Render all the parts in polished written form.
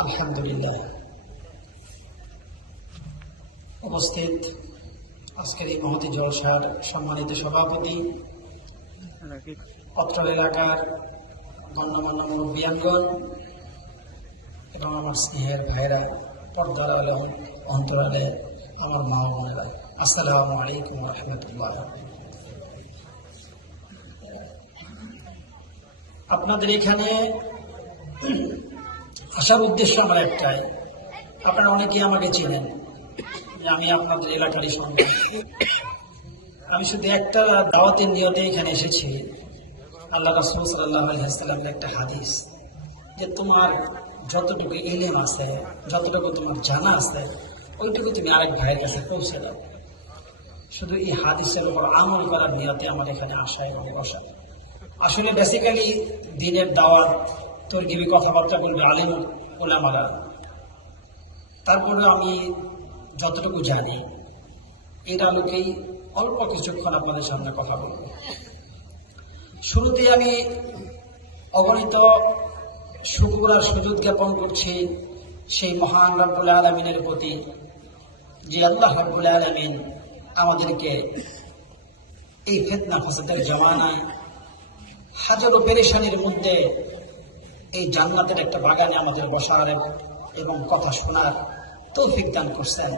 আলহামদুলিল্লাহ। উপস্থিত আজকের এই মহতী জলসার সম্মানিত সভাপতি, অত্র এলাকার গণ্যমান্য মুরব্বিয়ানগণ এবং আমার স্নেহের ভাইরা, পর্দার আলো অন্তরালে আমার মা বোনেরা, আসসালামু আলাইকুম ওয়া রাহমাতুল্লাহ। আপনাদের এখানে আসার উদ্দেশ্য আমার একটাই। আপনারা অনেকেই আমাকে চিনেন যে আমি আপনাদের এলাকারই সন্তান। আমি শুধু একটা দাওয়াতের নিয়তে এখানে এসেছি। আল্লাহ রাসূল সাল্লাল্লাহু আলাইহি ওয়াসাল্লামের একটা হাদিস, যে তোমার যতটুকু ইলম আছে, যতটুকু তোমার জানা আছে, ওইটুকু তুমি আরেক ভাইয়ের কাছে পৌঁছে দাও। শুধু এই হাদিসের উপর আমল করার নিয়তে আমার এখানে আসা এবং বসা। আসলে বেসিক্যালি দিনের দাওয়াত তরগিবি কথাবার্তা বলবে আলেম ওলামারা। তারপরে আমি যতটুকু জানি এর আলোকেই অল্প কিছুক্ষণ আপনাদের সামনে কথা বলব। শুরুতে আমি অগণিত শুকর আর সুজুদ জ্ঞাপন করছি সেই মহান রব্বুল আলামিনের প্রতি, যে আল্লাহ রব্বুল আলামিন আমাদেরকে এই ফিতনা ফাসাদের জমানায় হাজারো পেরেশানির মধ্যে এই জান্নাতের একটা বাগানে আমাদের বসার এবং কথা শোনার তৌফিক দান করছেন।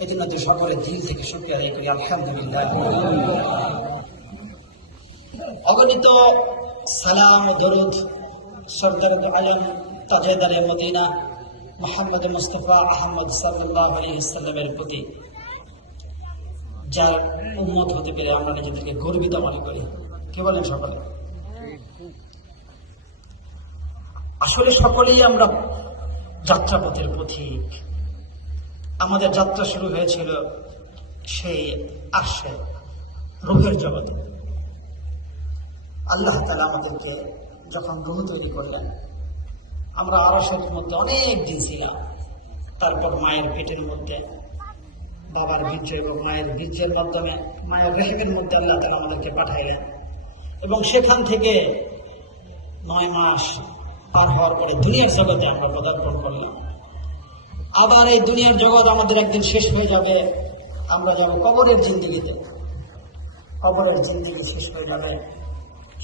এই জন্য সকলের দিল থেকে শুকরিয়া আদায় করি, আলহামদুলিল্লাহ। অগণিত সালাম ও দরুদ সরদার আলম তাজেদারে মদিনা মুহাম্মদ মুস্তাফা আহমদ সাল্লাল্লাহু আলাইহি ওয়াসাল্লামের প্রতি, যার উম্মত হতে পেরে আমরা নিজেদেরকে গর্বিত মনে করি। কি বলেন সকলে? আসলে সকলেই আমরা যাত্রাপথের পথিক। আমাদের যাত্রা শুরু হয়েছিল সেই আরশে রূহের জগতে। আল্লাহ তাআলা আমাদেরকে যখন রূহ তৈরি করলেন, আমরা আরশের মধ্যে অনেক দিন ছিলাম। তারপর মায়ের পেটের মধ্যে বাবার বীর্য এবং মায়ের বীর্যের মাধ্যমে মায়ের রেহেমের মধ্যে আল্লাহ তাআলা আমাদেরকে পাঠাইলেন, এবং সেখান থেকে 9 মাস পার হওয়ার পরে দুনিয়ার জগতে আমরা পদার্পণ করলাম। আবার এই দুনিয়ার জগৎ আমাদের একদিন শেষ হয়ে যাবে, আমরা যাব কবরের জিন্দেগিতে। কবরের জিন্দেগি শেষ হয়ে যাবে,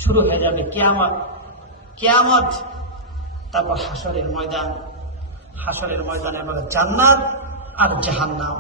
শুরু হয়ে যাবে কিয়ামত। কিয়ামত, তারপর হাসরের ময়দান। হাসরের ময়দানে বলে জান্নাত আর জাহান্নাম।